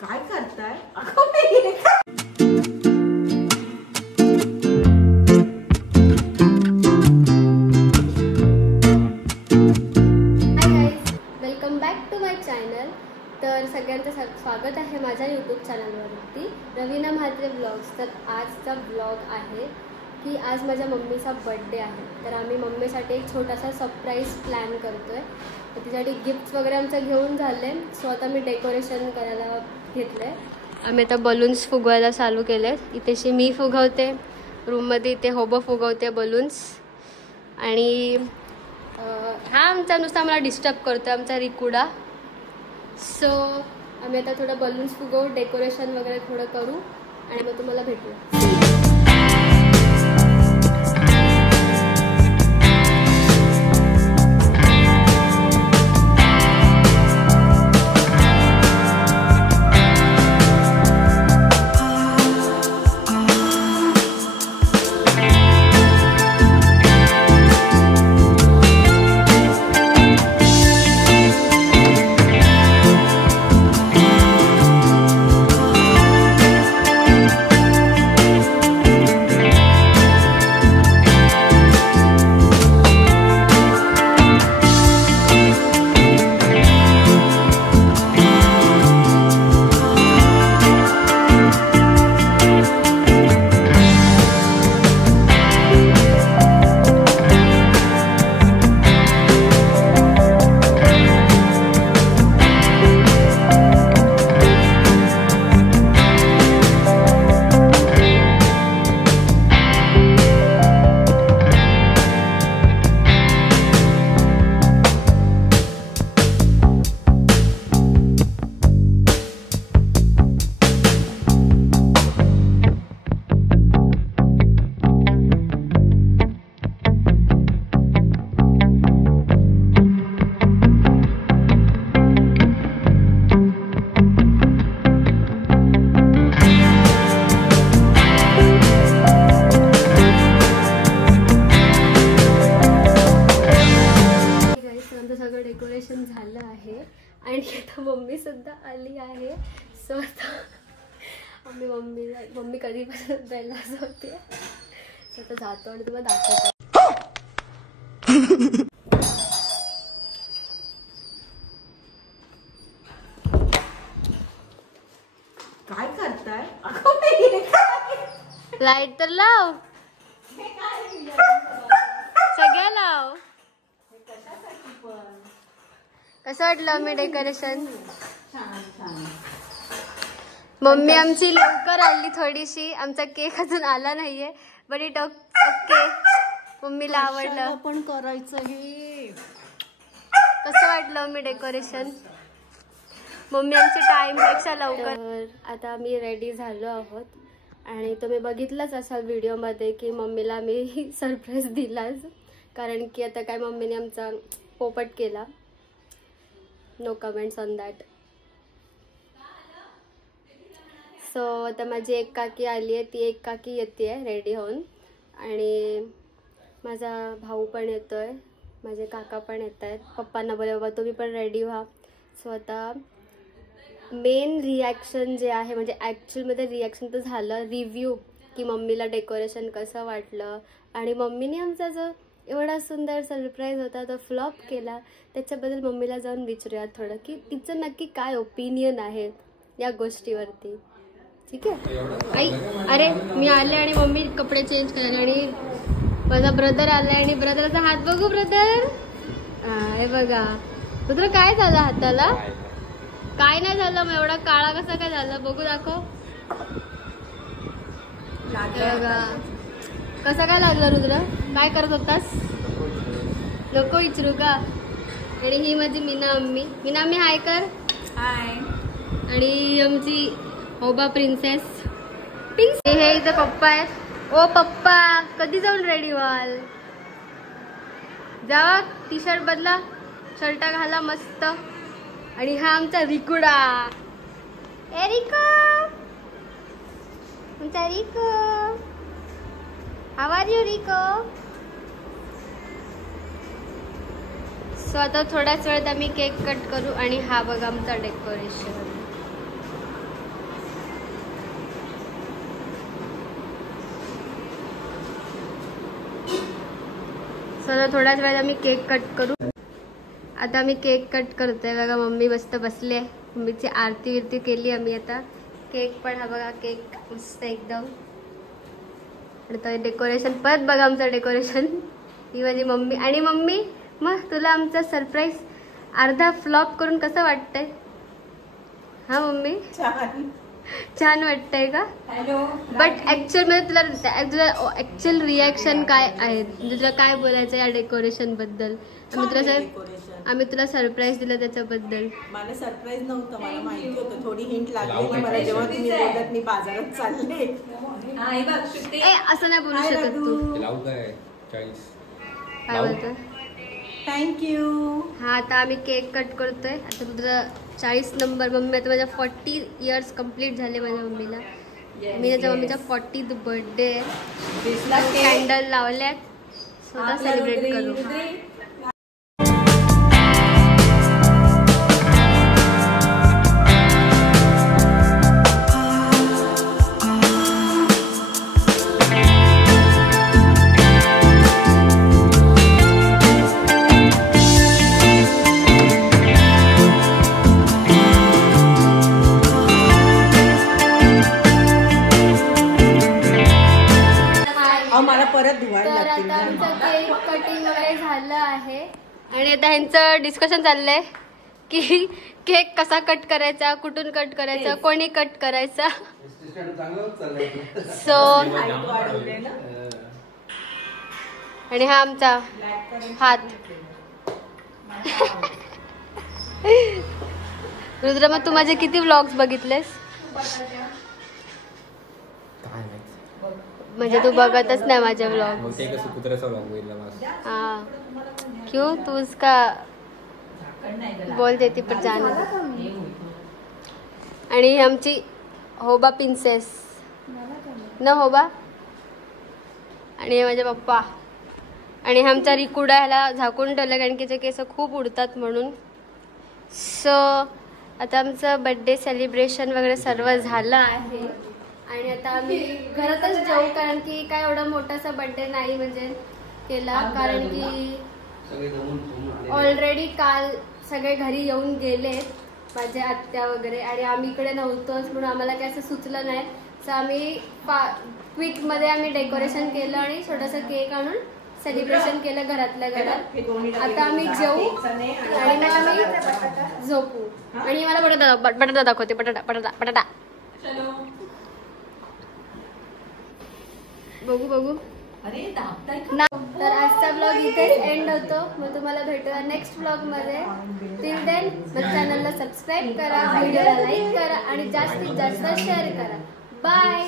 काय करताय? Welcome back to my channel. तर सगळ्यांचं स्वागत आहे माझ्या यूट्यूब चॅनलवरती रवीना म्हात्रे ब्लॉग्स. तर आजचा ब्लॉग आहे की आज माझ्या मम्मीचा बर्थडे आहे. तर आम्ही मम्मीसाठी एक छोटासा सरप्राईज प्लॅन करतो आहे. तर तिच्यासाठी गिफ्ट्स वगैरे आमचं घेऊन झाले. सो आता मी डेकोरेशन करायला घेतलं आहे. आम्ही आता बलून्स फुगवायला चालू केले. इथेशी मी फुगवते रूममध्ये, इथे होबो फुगवते बलून्स. आणि हा आमचा नुसता मला डिस्टर्ब करतो आमचा रिकुडा. सो आम्ही आता थोडं बलून्स फुगवू, डेकोरेशन वगैरे थोडं करू आणि मग तुम्हाला भेटू. डेकोरेशन झालं आहे आणि आता मम्मी सुद्धा आली आहे. सो आता आम्ही मम्मी कधीपासून जायला असं होते. सो आता जातो आणि तुम्हाला दाखवतो. काय करताय? लाईट तर लाव, सगळ्या लाव. कसं वाटलं मी डेकोरेशन? मम्मी आमची लवकर आली थोडीशी. आमचा केक अजून आला नाहीये बट इट ओके. मम्मीला आवडलं पण करायचं हे. कसं वाटलं मी डेकोरेशन? मम्मी आमची टाइमपेक्षा लवकर. आता आम्ही रेडी झालो आहोत आणि तुम्ही बघितलंच असाल व्हिडिओमध्ये की मम्मीला मी सरप्राईज दिलाच. कारण की आता काय मम्मीने आमचा पोपट केला. No comments on that. So आता माझी एक काकी आली आहे. ती एक काकी येते आहे रेडी होऊन आणि माझा भाऊ पण येतो आहे, माझे काका पण येत आहेत. पप्पांना बोले बाबा तुम्ही पण रेडी व्हा. सो आता मेन रिॲक्शन जे आहे, म्हणजे ॲक्च्युअलमध्ये रिॲक्शन तर झालं, रिव्ह्यू की मम्मीला डेकोरेशन कसं वाटलं. आणि मम्मीने आमचा जो एवढा सुंदर सरप्राईज होता तो फ्लॉप केला. त्याच्याबद्दल मम्मीला जाऊन विचारूया थोडं की तिचं नक्की काय ओपिनियन आहे या गोष्टीवरती. ठीक आहे आई? अरे मी आले आणि मम्मी कपडे चेंज करायला आणि माझा ब्रदर आलाय आणि ब्रदरचा हात बघू. ब्रदर हे बघा. ब्रदर काय झालं हाताला? काय नाही झालं. मग एवढा काळा कसा काय झाला बघू, दाखव. बघा कसा काय लागला. रुद्र काय करत होतास? नको विचारू का? आणि ही माझी मीना अम्मी. मीना अम्मी हाय कर. हाय. आणि आमची होबा प्रिन्सेस. हे इथं पप्पा आहेत. ओ पप्पा कधी जाऊन रेडी व्हाल? जावा टी शर्ट बदला, शर्ट घाला मस्त. आणि हा आमचा रिकुडा. ए रिको, आमचा रिको. हाउ आर यू रिको? सो आता थोड्याच वेळात आम्ही केक कट करू आणि हा बघा आमचा डेकोरेशन. चला थोड्याच वेळात आम्ही केक कट करू. आता आम्ही केक कट करतोय बघा. मम्मी मस्त बसली आहे. मम्मीची आरती विरती केली आम्ही. आता केक पण हा बघा, केक मस्त एकदम. आता डेकोरेशन परत बघा, आमचं डेकोरेशन. ही माझी मम्मी. आणि मम्मी मग तुला आमचा सरप्राईज अर्धा फ्लॉप करून कसं वाटतंय? हा मम्मी छान वाटतंय का? बट ऍक्च्युअल मध्ये तुला ऍक्च्युअल रिॲक्शन काय आहे, म्हणजे तुला काय बोलायचं या डेकोरेशन बद्दल? आम्ही तुला सरप्राईज दिलं त्याच्याबद्दल. मला सरप्राईज नव्हतं, मला माहिती होतं. थोडी हिंट लागली की मला जेव्हा तुम्ही बोलत मी बाजारात चालले. असं नाही बोलू शकत तू. काय बोलतो? थँक्यू. हा आता आम्ही केक कट करतोय. आता तुझा 40 नंबर. मम्मी आता माझ्या 40 इयर्स कम्प्लीट झाले माझ्या मम्मीला. मी त्याच्या मम्मीचा 40th बर्थडे आहे. कॅन्डल लावल्यात, स्वतः सेलिब्रेट करू. मला परत धुवायला तर आता आमचं केक कटिंग वगैरे झालं आहे. आणि आता ह्यांचं डिस्कशन चाललंय की केक कसा कट करायचा, कुठून कट करायचा, कोणी कट करायचा. सो आणि हा आमचा हात. रुद्र, मग तू माझे किती व्लॉग्स बघितलेस? म्हणजे तू बघतच नाही माझे व्लॉग. हाँ क्यों, तू उसका बोल देती पर जाने. आणि आमची होबा प्रिन्सेस न होबा. आणि हे माझे पप्पा. आणि आमचा रिकुडा ह्याला झाकून ठेवलं कारण की त्याचे केस खूप उडतात म्हणून. सो आता आमचं बर्थडे सेलिब्रेशन वगैरे सर्व झालं आहे. आणि आता आम्ही घरातच जाऊ कारण की काय एवढा मोठासा बर्थडे नाही म्हणजे केला. कारण की ऑलरेडी काल सगळे घरी येऊन गेलेत, माझे आत्या वगैरे. आणि आम्ही इकडे नव्हतोच म्हणून आम्हाला काय असं सुचलं नाही. सो आम्ही क्विकमध्ये आम्ही डेकोरेशन केलं आणि छोटासा केक आणून सेलिब्रेशन केलं घरातल्या घरात. आता आम्ही जेवू आणि मग आम्ही झोपू. आणि मला बटाटा दाखवते. बटाटा बघू ना. तर आजचा ब्लॉग इथेच एंड होतो. मग तुम्हाला भेटूया नेक्स्ट ब्लॉग मध्ये. टिल देन माझ्या चॅनलला सबस्क्राईब करा, व्हिडिओला लाईक करा आणि जास्तीत जास्त शेअर करा. बाय.